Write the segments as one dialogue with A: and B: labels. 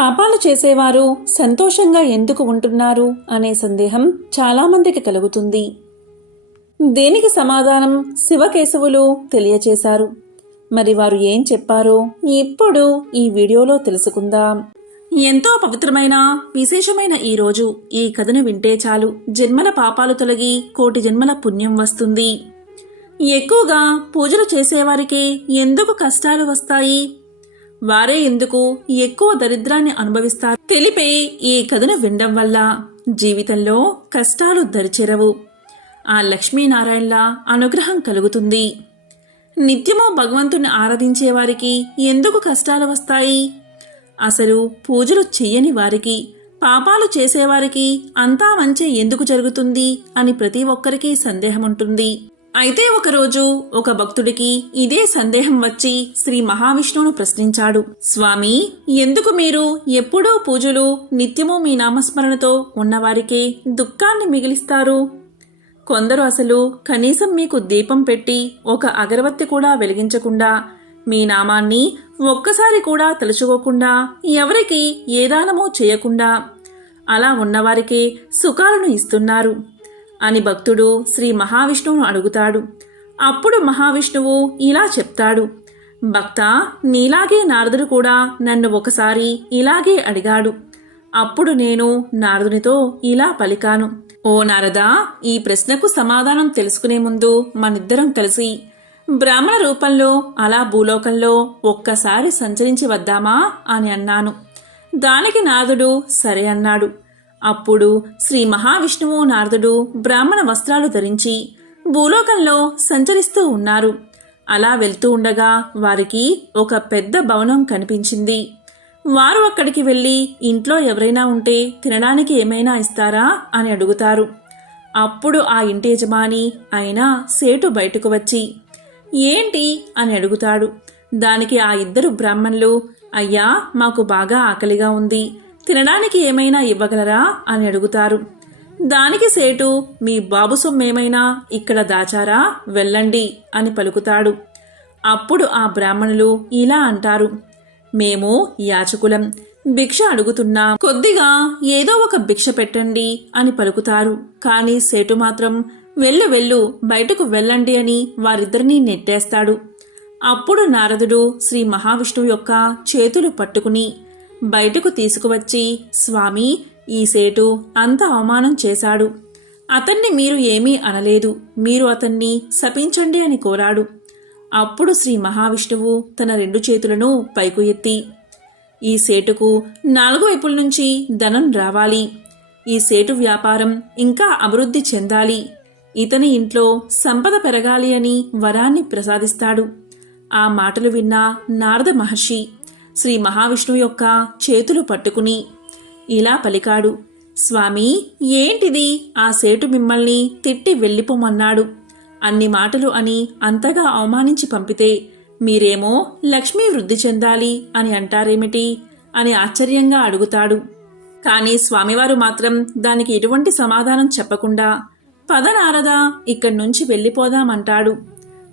A: పాపాలు చేసేవారు సంతోషంగా ఎందుకు ఉంటున్నారు అనే సందేహం చాలామందికి కలుగుతుంది. దీనికి సమాధానం శివకేశవులు తెలియచేశారు. మరి వారు ఏం చెప్పారో ఇప్పుడు ఈ వీడియోలో తెలుసుకుందాం. ఎంతో పవిత్రమైన విశేషమైన ఈ రోజు ఈ కథను వింటే చాలు. జన్మల పాపాలు తొలగి కోటి జన్మల పుణ్యం వస్తుంది. ఎక్కువగా పూజలు చేసేవారికి ఎందుకు కష్టాలు వస్తాయి? వారే ఎందుకు ఎక్కువ దరిద్రాన్ని అనుభవిస్తారు? తెలిపే ఈ కథను వినడం వల్ల జీవితంలో కష్టాలు దరిచేరవు. ఆ లక్ష్మీనారాయణల అనుగ్రహం కలుగుతుంది. నిత్యము భగవంతుని ఆరాధించే వారికి ఎందుకు కష్టాలు వస్తాయి? అసలు పూజలు చెయ్యని వారికి పాపాలు చేసేవారికి అంతా మంచి ఎందుకు జరుగుతుంది అని ప్రతి ఒక్కరికి సందేహం ఉంటుంది అయితే ఒకరోజు ఒక భక్తుడికి ఇదే సందేహం వచ్చి శ్రీ మహావిష్ణువును ప్రశ్నించాడు. స్వామి ఎందుకు మీరు ఎప్పుడూ పూజలు నిత్యము మీ నామస్మరణతో ఉన్నవారికే దుఃఖాన్ని మిగిలిస్తారు? కొందరు అసలు కనీసం మీకు దీపం పెట్టి ఒక అగరవత్తి కూడా వెలిగించకుండా మీ నామాన్ని ఒక్కసారి కూడా తలుచుకోకుండా ఎవరికి ఏ దానమో చేయకుండా అలా ఉన్నవారికే సుఖాలను ఇస్తున్నారు. అని భక్తుడు శ్రీ మహావిష్ణువును అడుగుతాడు. అప్పుడు మహావిష్ణువు ఇలా చెప్తాడు. భక్త నీలాగే నారదుడు కూడా నన్ను ఒకసారి ఇలాగే అడిగాడు. అప్పుడు నేను నారదునితో ఇలా పలికాను. ఓ నారదా ఈ ప్రశ్నకు సమాధానం తెలుసుకునే ముందు మనిద్దరం కలిసి బ్రాహ్మణ రూపంలో అలా భూలోకంలో ఒక్కసారి సంచరించి వద్దామా అని అన్నాను. దానికి నారదుడు సరే అన్నాడు. అప్పుడు శ్రీ మహావిష్ణువు నారదుడు బ్రాహ్మణ వస్త్రాలు ధరించి భూలోకంలో సంచరిస్తూ ఉన్నారు. అలా వెళ్తూ ఉండగా వారికి ఒక పెద్ద భవనం కనిపించింది. వారు అక్కడికి వెళ్ళి ఇంట్లో ఎవరైనా ఉంటే తినడానికి ఏమైనా ఇస్తారా? అని అడుగుతారు. అప్పుడు ఆ ఇంటి యజమాని అయినా సేటు బయటకు వచ్చి ఏంటి? అని అడుగుతాడు. దానికి ఆ ఇద్దరు బ్రాహ్మణులు అయ్యా మాకు బాగా ఆకలిగా ఉంది. తినడానికి ఏమైనా ఇవ్వగలరా? అని అడుగుతారు. దానికి సేటు మీ బాబు సొమ్మేమైనా ఇక్కడ దాచారా? వెళ్ళండి అని పలుకుతాడు. అప్పుడు ఆ బ్రాహ్మణులు ఇలా అంటారు. మేము యాచకులం భిక్ష అడుగుతున్నాం. కొద్దిగా ఏదో ఒక భిక్ష పెట్టండి అని పలుకుతారు. కానీ సేటు మాత్రం వెళ్ళు వెళ్ళు బయటకు వెళ్ళండి అని వారిద్దరినీ నెట్టేస్తాడు. అప్పుడు నారదుడు శ్రీ మహావిష్ణువు యొక్క చేతులు పట్టుకుని బయటకు తీసుకువచ్చి స్వామి ఈ సేటు అంత అవమానం చేశాడు. అతన్ని మీరు ఏమీ అనలేదు. మీరు అతన్ని శపించండి అని కోరాడు. అప్పుడు శ్రీ మహావిష్ణువు తన రెండు చేతులను పైకు ఎత్తి ఈ సేటుకు నాలుగు వైపుల నుంచి ధనం రావాలి. ఈ సేటు వ్యాపారం ఇంకా అభివృద్ధి చెందాలి. ఇతని ఇంట్లో సంపద పెరగాలి అని వరాన్ని ప్రసాదిస్తాడు. ఆ మాటలు విన్న నారద మహర్షి శ్రీ మహావిష్ణువు యొక్క చేతులు పట్టుకుని ఇలా పలికాడు స్వామి ఏంటిది? ఆ సేటు మిమ్మల్ని తిట్టి వెళ్ళిపోమన్నాడు. అన్ని మాటలు అని అంతగా అవమానించి పంపితే మీరేమో లక్ష్మీ వృద్ధి చెందాలి అని అంటారేమిటి అని ఆశ్చర్యంగా అడుగుతాడు. కానీ స్వామివారు మాత్రం దానికి ఎటువంటి సమాధానం చెప్పకుండా పద నారద ఇక్కడి నుంచి వెళ్ళిపోదామంటాడు.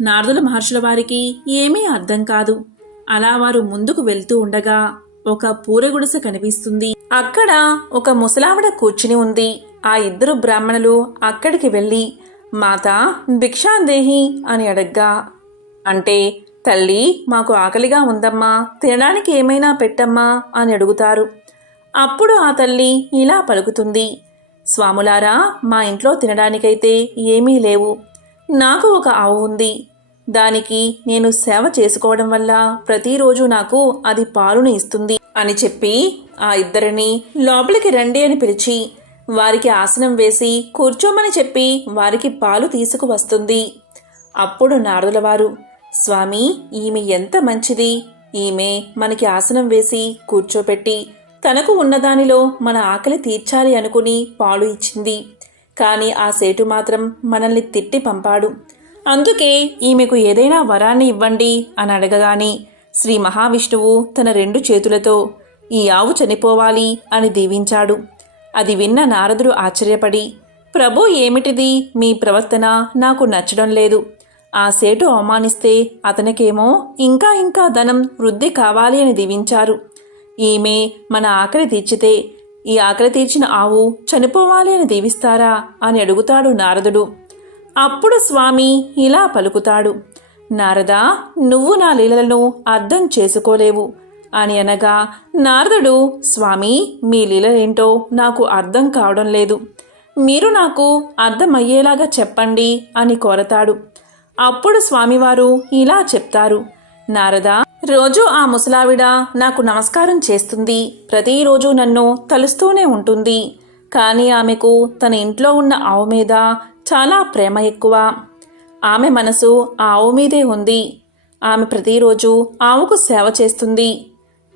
A: నారదుల మహర్షుల వారికి ఏమీ అర్థం కాదు. అలా వారు ముందుకు వెళ్తూ ఉండగా ఒక పూరగుడిస కనిపిస్తుంది. అక్కడ ఒక ముసలావిడ కూర్చుని ఉంది. ఆ ఇద్దరు బ్రాహ్మణులు అక్కడికి వెళ్ళి మాత భిక్షాందేహి అని అడగ్గా అంటే తల్లి మాకు ఆకలిగా ఉందమ్మా తినడానికి ఏమైనా పెట్టమ్మా అని అడుగుతారు. అప్పుడు ఆ తల్లి ఇలా పలుకుతుంది స్వాములారా మా ఇంట్లో తినడానికైతే ఏమీ లేవు. నాకు ఒక ఆవు ఉంది. దానికి నేను సేవ చేసుకోవడం వల్ల ప్రతిరోజు నాకు అది పాలును ఇస్తుంది అని చెప్పి ఆ ఇద్దరిని లోపలికి రండి అని పిలిచి వారికి ఆసనం వేసి కూర్చోమని చెప్పి వారికి పాలు తీసుకువస్తుంది. అప్పుడు నారదులవారు స్వామి ఈమె ఎంత మంచిది. ఈమె మనకి ఆసనం వేసి కూర్చోపెట్టి తనకు ఉన్నదానిలో మన ఆకలి తీర్చాలి అనుకుని పాలు ఇచ్చింది. కానీ ఆ సేటు మాత్రం మనల్ని తిట్టి పంపాడు. అందుకే ఈమెకు ఏదైనా వరాన్ని ఇవ్వండి అని అడగగానే శ్రీ మహావిష్ణువు తన రెండు చేతులతో ఈ ఆవు చనిపోవాలి అని దీవించాడు. అది విన్న నారదుడు ఆశ్చర్యపడి ప్రభు ఏమిటిది? మీ ప్రవర్తన నాకు నచ్చడం లేదు. ఆ సేటు అవమానిస్తే అతనికేమో ఇంకా ఇంకా ధనం వృద్ధి కావాలి అని దీవించారు. ఈమె మన ఆకలి తీర్చితే ఈ ఆకలి తీర్చిన ఆవు చనిపోవాలి అని దీవిస్తారా? అని అడుగుతాడు నారదుడు. అప్పుడు స్వామి ఇలా పలుకుతాడు. నారదా నువ్వు నా లీలలను అర్థం చేసుకోలేవు అని అనగా నారదుడు స్వామి మీ లీలలేంటో నాకు అర్థం కావడం లేదు. మీరు నాకు అర్థమయ్యేలాగా చెప్పండి అని కోరతాడు. అప్పుడు స్వామివారు ఇలా చెప్తారు. నారదా రోజు ఆ ముసలావిడ నాకు నమస్కారం చేస్తుంది. ప్రతిరోజు నన్ను తలుస్తూనే ఉంటుంది. కానీ ఆమెకు తన ఇంట్లో ఉన్న ఆవు మీద చాలా ప్రేమ ఎక్కువ. ఆమె మనసు ఆ ఆవు మీదే ఉంది. ఆమె ప్రతిరోజు ఆవుకు సేవ చేస్తుంది.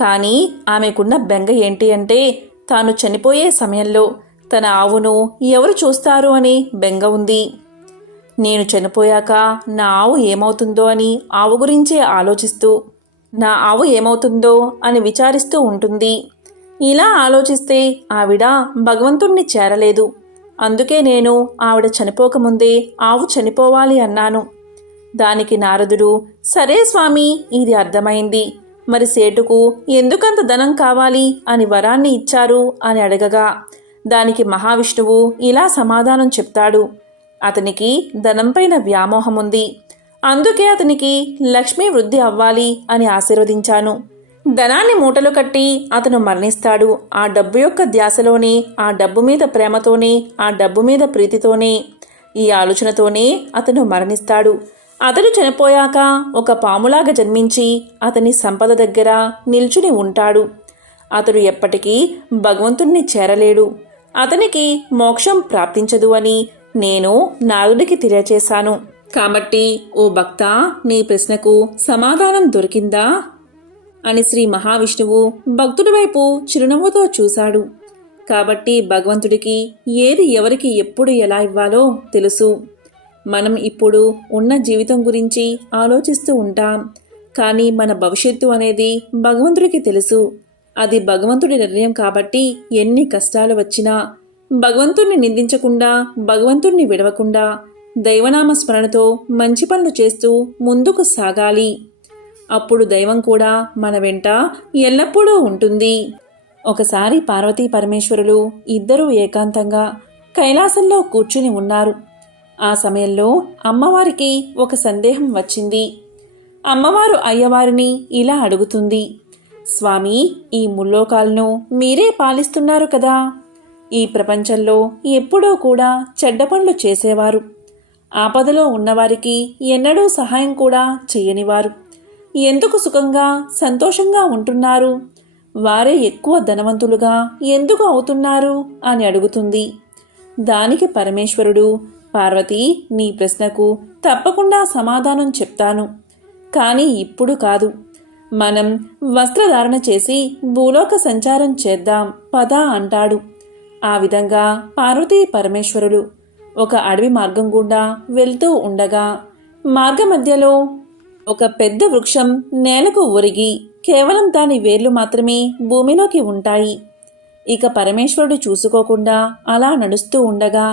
A: కానీ ఆమెకున్న బెంగ ఏంటి అంటే తాను చనిపోయే సమయంలో తన ఆవును ఎవరు చూస్తారు అని బెంగ ఉంది. నేను చనిపోయాక నా ఆవు ఏమవుతుందో అని ఆవు గురించే ఆలోచిస్తూ నా ఆవు ఏమవుతుందో అని విచారిస్తూ ఉంటుంది. ఇలా ఆలోచిస్తే ఆవిడ భగవంతుణ్ణి చేరలేదు. అందుకే నేను ఆవిడ చనిపోకముందే ఆవు చనిపోవాలి అన్నాను. దానికి నారదుడు సరే స్వామి ఇది అర్థమైంది. మరి సేటుకు ఎందుకంత ధనం కావాలి అని వరాన్ని ఇచ్చారు? అని అడగగా. దానికి మహావిష్ణువు ఇలా సమాధానం చెప్తాడు. అతనికి ధనంపైన వ్యామోహం ఉంది అందుకే అతనికి లక్ష్మీ వృద్ధి అవ్వాలి అని ఆశీర్వదించాను. ధనాన్ని మూటలు కట్టి అతను మరణిస్తాడు. ఆ డబ్బు యొక్క ధ్యాసలోనే ఆ డబ్బు మీద ప్రేమతోనే ఆ డబ్బు మీద ప్రీతితోనే ఈ ఆలోచనతోనే అతను మరణిస్తాడు. అతడు చనిపోయాక ఒక పాములాగా జన్మించి అతని సంపద దగ్గర నిల్చుని ఉంటాడు. అతడు ఎప్పటికీ భగవంతుణ్ణి చేరలేడు. అతనికి మోక్షం ప్రాప్తించదు అని నేను నాదుడికి తెలియచేశాను. కాబట్టి ఓ భక్త నీ ప్రశ్నకు సమాధానం దొరికిందా? అని శ్రీ మహావిష్ణువు భక్తుడి వైపు చిరునవ్వుతో చూశాడు. కాబట్టి భగవంతుడికి ఏది ఎవరికి ఎప్పుడు ఎలా ఇవ్వాలో తెలుసు. మనం ఇప్పుడు ఉన్న జీవితం గురించి ఆలోచిస్తూ ఉంటాం. కానీ మన భవిష్యత్తు అనేది భగవంతుడికి తెలుసు. అది భగవంతుడి నిర్ణయం కాబట్టి ఎన్ని కష్టాలు వచ్చినా భగవంతుణ్ణి నిందించకుండా భగవంతుణ్ణి విడవకుండా దైవనామ స్మరణతో మంచి పనులు చేస్తూ ముందుకు సాగాలి. అప్పుడు దైవం కూడా మన వెంట ఎల్లప్పుడూ ఉంటుంది. ఒకసారి పార్వతీ పరమేశ్వరులు ఇద్దరూ ఏకాంతంగా కైలాసంలో కూర్చుని ఉన్నారు. ఆ సమయంలో అమ్మవారికి ఒక సందేహం వచ్చింది. అమ్మవారు అయ్యవారిని ఇలా అడుగుతుంది. స్వామి ఈ ముల్లోకాలను మీరే పాలిస్తున్నారు కదా. ఈ ప్రపంచంలో ఎప్పుడూ కూడా చెడ్డ పనులు చేసేవారు. ఆపదలో ఉన్నవారికి ఎన్నడూ సహాయం కూడా చేయనివారు. ఎందుకు సుఖంగా సంతోషంగా ఉంటున్నారు? వారే ఎక్కువ ధనవంతులుగా ఎందుకు అవుతున్నారు? అని అడుగుతుంది. దానికి పరమేశ్వరుడు పార్వతి నీ ప్రశ్నకు తప్పకుండా సమాధానం చెప్తాను. కానీ ఇప్పుడు కాదు. మనం వస్త్రధారణ చేసి భూలోక సంచారం చేద్దాం పద అంటాడు. ఆ విధంగా పార్వతీ పరమేశ్వరులు ఒక అడవి మార్గం గుండా వెళ్తూ ఉండగా మార్గ మధ్యలో ఒక పెద్ద వృక్షం నేలకు ఒరిగి కేవలం దాని వేర్లు మాత్రమే భూమిలోకి ఉంటాయి. ఇక పరమేశ్వరుడు చూసుకోకుండా అలా నడుస్తూ ఉండగా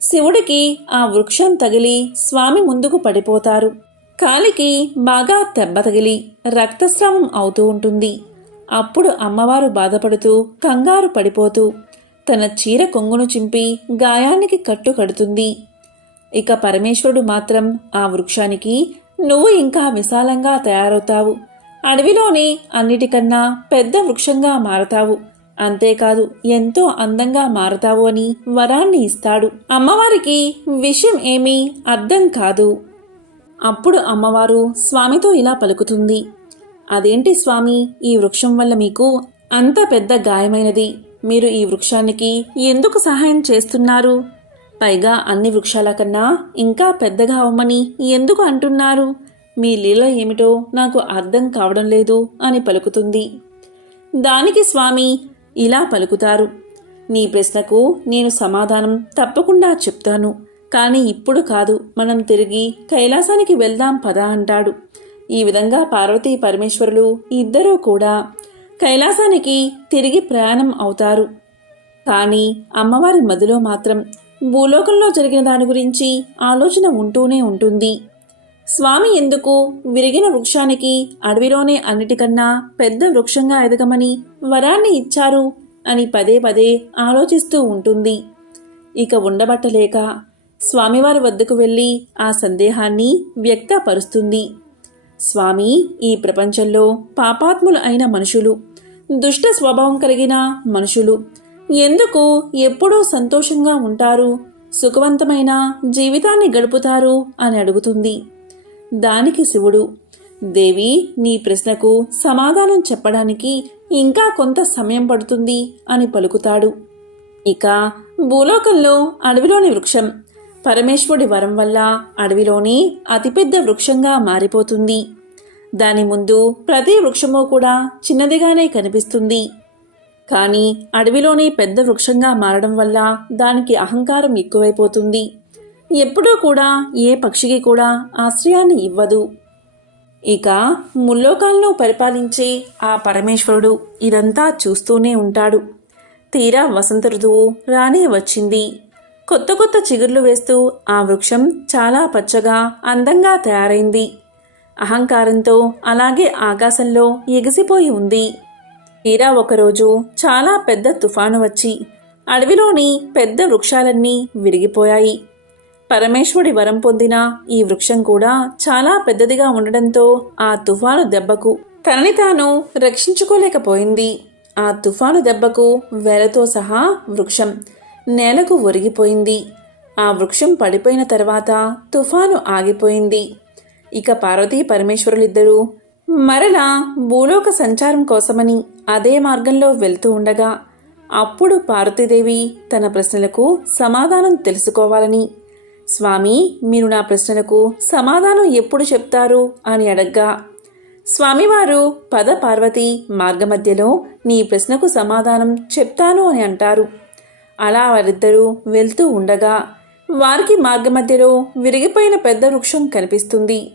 A: శివుడికి ఆ వృక్షం తగిలి స్వామి ముందుకు పడిపోతారు. కాలికి బాగా దెబ్బ తగిలి రక్తస్రావం అవుతూ ఉంటుంది. అప్పుడు అమ్మవారు బాధపడుతూ కంగారు పడిపోతూ తన చీర కొంగును చింపి గాయానికి కట్టు కడుతుంది. ఇక పరమేశ్వరుడు మాత్రం ఆ వృక్షానికి నువ్వు ఇంకా విశాలంగా తయారవుతావు. అడవిలోని అన్నిటికన్నా పెద్ద వృక్షంగా మారతావు. అంతేకాదు ఎంతో అందంగా మారతావు అని వరాన్ని ఇస్తాడు. అమ్మవారికి విషయం ఏమీ అర్థం కాదు. అప్పుడు అమ్మవారు స్వామితో ఇలా పలుకుతుంది. అదేంటి స్వామి ఈ వృక్షం వల్ల మీకు అంత పెద్ద గాయమైనది? మీరు ఈ వృక్షానికి ఎందుకు సహాయం చేస్తున్నారు? పైగా అన్ని వృక్షాల కన్నా ఇంకా పెద్దగా అవ్వమని ఎందుకు అంటున్నారు? మీ లీల ఏమిటో నాకు అర్థం కావడం లేదు అని పలుకుతుంది. దానికి స్వామి ఇలా పలుకుతారు. నీ ప్రశ్నకు నేను సమాధానం తప్పకుండా చెప్తాను. కానీ ఇప్పుడు కాదు. మనం తిరిగి కైలాసానికి వెళ్దాం పదా అంటాడు. ఈ విధంగా పార్వతీ పరమేశ్వరులు ఇద్దరూ కూడా కైలాసానికి తిరిగి ప్రయాణం అవుతారు. కానీ అమ్మవారి మదిలో మాత్రం భూలోకంలో జరిగిన దాని గురించి ఆలోచన ఉంటూనే ఉంటుంది. స్వామి ఎందుకు విరిగిన వృక్షానికి అడవిలోనే అన్నిటికన్నా పెద్ద వృక్షంగా ఎదగమని వరాన్ని ఇచ్చారు అని పదే పదే ఆలోచిస్తూ ఉంటుంది. ఇక ఉండబట్టలేక స్వామివారి వద్దకు వెళ్ళి ఆ సందేహాన్ని వ్యక్తపరుస్తుంది. స్వామి ఈ ప్రపంచంలో పాపాత్ములు అయిన మనుషులు దుష్ట స్వభావం కలిగిన మనుషులు ఎందుకు ఎప్పుడూ సంతోషంగా ఉంటారు? సుఖవంతమైన జీవితాన్ని గడుపుతారు అని అడుగుతుంది. దానికి శివుడు దేవి నీ ప్రశ్నకు సమాధానం చెప్పడానికి ఇంకా కొంత సమయం పడుతుంది అని పలుకుతాడు. ఇక భూలోకంలో అడవిలోని వృక్షం పరమేశ్వరుడి వరం వల్ల అడవిలోని అతిపెద్ద వృక్షంగా మారిపోతుంది. దాని ముందు ప్రతి వృక్షము కూడా చిన్నదిగానే కనిపిస్తుంది. కానీ అడవిలోనే పెద్ద వృక్షంగా మారడం వల్ల దానికి అహంకారం ఎక్కువైపోతుంది. ఎప్పుడూ కూడా ఏ పక్షికి కూడా ఆశ్రయాన్ని ఇవ్వదు. ఇక ముల్లోకాలను పరిపాలించే ఆ పరమేశ్వరుడు ఇదంతా చూస్తూనే ఉంటాడు. తీరా వసంత ఋతువు రానే వచ్చింది. కొత్త కొత్త చిగుర్లు వేస్తూ ఆ వృక్షం చాలా పచ్చగా అందంగా తయారైంది. అహంకారంతో అలాగే ఆకాశంలో ఎగిసిపోయి ఉంది. తీరా ఒకరోజు చాలా పెద్ద తుఫాను వచ్చి అడవిలోని పెద్ద వృక్షాలన్నీ విరిగిపోయాయి. పరమేశ్వరుడి వరం పొందిన ఈ వృక్షం కూడా చాలా పెద్దదిగా ఉండడంతో ఆ తుఫాను దెబ్బకు తనని తాను రక్షించుకోలేకపోయింది. ఆ తుఫాను దెబ్బకు వేలతో సహా వృక్షం నేలకు ఒరిగిపోయింది. ఆ వృక్షం పడిపోయిన తర్వాత తుఫాను ఆగిపోయింది. ఇక పార్వతీ పరమేశ్వరులిద్దరూ మరలా భూలోక సంచారం కోసమని అదే మార్గంలో వెళ్తూ ఉండగా అప్పుడు పార్వతీదేవి తన ప్రశ్నలకు సమాధానం తెలుసుకోవాలని స్వామి మీరు నా ప్రశ్నలకు సమాధానం ఎప్పుడు చెప్తారు? అని అడగ్గా స్వామివారు పద పార్వతి మార్గమధ్యలో నీ ప్రశ్నకు సమాధానం చెప్తాను అని అంటారు. అలా వారిద్దరూ వెళ్తూ ఉండగా వారికి మార్గమధ్యలో విరిగిపోయిన పెద్ద వృక్షం కనిపిస్తుంది.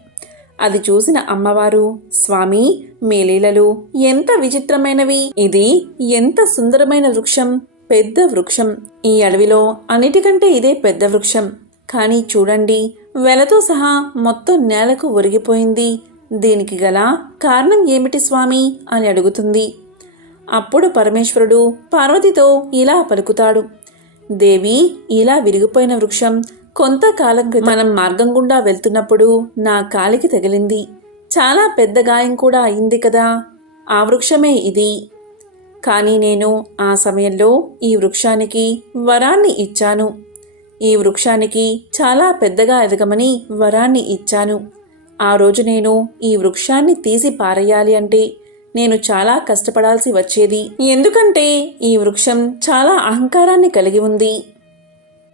A: అది చూసిన అమ్మవారు స్వామి మీ లీలలు ఎంత విచిత్రమైనవి. ఇది ఎంత సుందరమైన వృక్షం పెద్ద వృక్షం. ఈ అడవిలో అన్నిటికంటే ఇదే పెద్ద వృక్షం. కానీ చూడండి వెలతో సహా మొత్తం నేలకు ఒరిగిపోయింది. దీనికి గల కారణం ఏమిటి స్వామి? అని అడుగుతుంది. అప్పుడు పరమేశ్వరుడు పార్వతితో ఇలా పలుకుతాడు. దేవి ఇలా విరిగిపోయిన వృక్షం కొంతకాలం క్రితం మనం మార్గం గుండా వెళ్తున్నప్పుడు నా కాలికి తగిలింది. చాలా పెద్ద గాయం కూడా అయింది కదా. ఆ వృక్షమే ఇది. కానీ నేను ఆ సమయంలో ఈ వృక్షానికి వరాన్ని ఇచ్చాను. ఈ వృక్షానికి చాలా పెద్దగా ఎదగమని వరాన్ని ఇచ్చాను. ఆ రోజు నేను ఈ వృక్షాన్ని తీసి పారేయాలి అంటే నేను చాలా కష్టపడాల్సి వచ్చేది. ఎందుకంటే ఈ వృక్షం చాలా అహంకారాన్ని కలిగి ఉంది.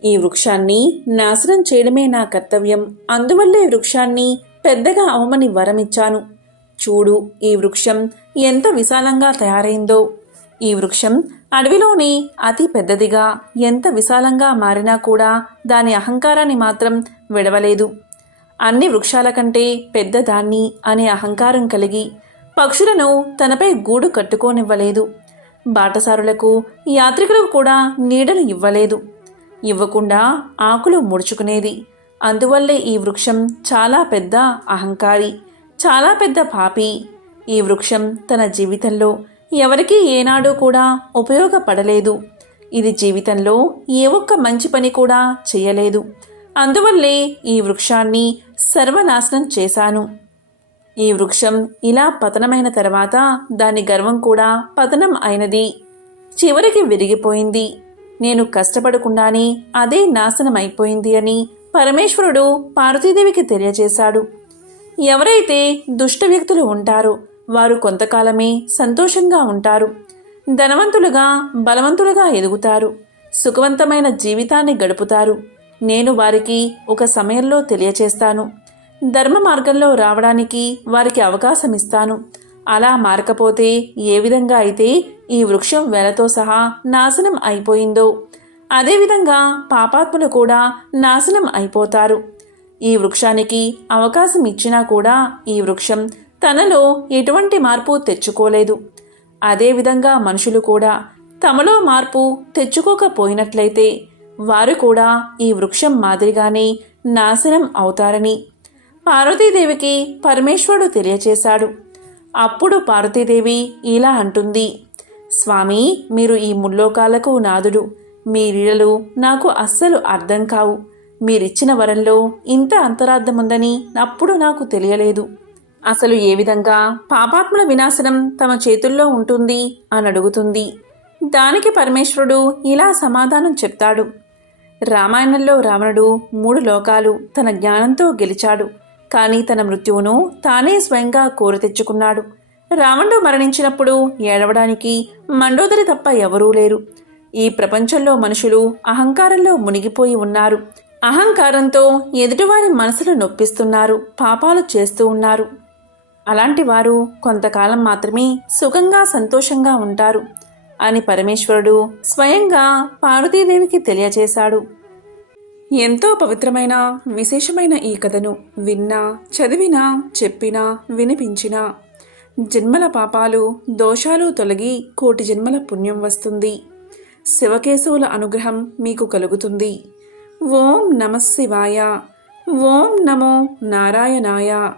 A: ఈ వృక్షాన్ని నాశనం చేయడమే నా కర్తవ్యం. అందువల్లే వృక్షాన్ని పెద్దగా అవమని వరమిచ్చాను. చూడు ఈ వృక్షం ఎంత విశాలంగా తయారైందో. ఈ వృక్షం అడవిలోని అతి పెద్దదిగా ఎంత విశాలంగా మారినా కూడా దాని అహంకారాన్ని మాత్రం విడవలేదు. అన్ని వృక్షాల కంటే పెద్దదాన్ని అనే అహంకారం కలిగి పక్షులను తనపై గూడు కట్టుకోనివ్వలేదు. బాటసారులకు యాత్రికులకు కూడా నీడను ఇవ్వలేదు. ఇవ్వకుండా ఆకులు ముడుచుకునేది. అందువల్లే ఈ వృక్షం చాలా పెద్ద అహంకారి చాలా పెద్ద పాపి. ఈ వృక్షం తన జీవితంలో ఎవరికీ ఏనాడు కూడా ఉపయోగపడలేదు. ఇది జీవితంలో ఏ ఒక్క మంచి పని కూడా చేయలేదు. అందువల్లే ఈ వృక్షాన్ని సర్వనాశనం చేశాను. ఈ వృక్షం ఇలా పతనమైన తర్వాత దాని గర్వం కూడా పతనం అయినది. చివరికి విరిగిపోయింది. నేను కష్టపడకుండానే అదే నాశనం అయిపోయింది అని పరమేశ్వరుడు పార్వతీదేవికి తెలియజేశాడు. ఎవరైతే దుష్ట వ్యక్తులు ఉంటారో వారు కొంతకాలమే సంతోషంగా ఉంటారు. ధనవంతులుగా బలవంతులుగా ఎదుగుతారు. సుఖవంతమైన జీవితాన్ని గడుపుతారు. నేను వారికి ఒక సమయంలో తెలియచేస్తాను. ధర్మ మార్గంలో రావడానికి వారికి అవకాశం ఇస్తాను అలా మారకపోతే ఏ విధంగా అయితే ఈ వృక్షం వెలతో సహా నాశనం అయిపోయిందో. అదేవిధంగా పాపాత్ములు కూడా నాశనం అయిపోతారు. ఈ వృక్షానికి అవకాశం ఇచ్చినా కూడా ఈ వృక్షం తనలో ఎటువంటి మార్పు తెచ్చుకోలేదు. అదేవిధంగా మనుషులు కూడా తమలో మార్పు తెచ్చుకోకపోయినట్లయితే వారు కూడా ఈ వృక్షం మాదిరిగానే నాశనం అవుతారని పార్వతీదేవికి పరమేశ్వరుడు తెలియచేశాడు. అప్పుడు పార్వతీదేవి ఇలా అంటుంది. స్వామి మీరు ఈ ముల్లోకాలకు నాదుడు. మీ లీలలు నాకు అస్సలు అర్థం కావు. మీరిచ్చిన వరంలో ఇంత అంతరార్థముందని అప్పుడు నాకు తెలియలేదు. అసలు ఏ విధంగా పాపాత్ముల వినాశనం తమ చేతుల్లో ఉంటుంది అని అడుగుతుంది. దానికి పరమేశ్వరుడు ఇలా సమాధానం చెప్తాడు. రామాయణంలో రావణుడు మూడు లోకాలు తన జ్ఞానంతో గెలిచాడు. కానీ తన మృత్యువును తానే స్వయంగా కోరి తెచ్చుకున్నాడు. రావణుడు మరణించినప్పుడు ఏడవడానికి మండోదరి తప్ప ఎవరూ లేరు. ఈ ప్రపంచంలో మనుషులు అహంకారంలో మునిగిపోయి ఉన్నారు. అహంకారంతో ఎదుటివారి మనసులు నొప్పిస్తున్నారు పాపాలు చేస్తూ ఉన్నారు. అలాంటి వారు కొంతకాలం మాత్రమే సుఖంగా సంతోషంగా ఉంటారు అని పరమేశ్వరుడు స్వయంగా పార్వతీదేవికి తెలియచేశాడు. ఎంతో పవిత్రమైన విశేషమైన ఈ కథను విన్నా చదివినా చెప్పినా వినిపించినా జన్మల పాపాలు దోషాలు తొలగి కోటి జన్మల పుణ్యం వస్తుంది. శివకేశవుల అనుగ్రహం మీకు కలుగుతుంది. ఓం నమ శివాయ. ఓం నమో నారాయణాయ.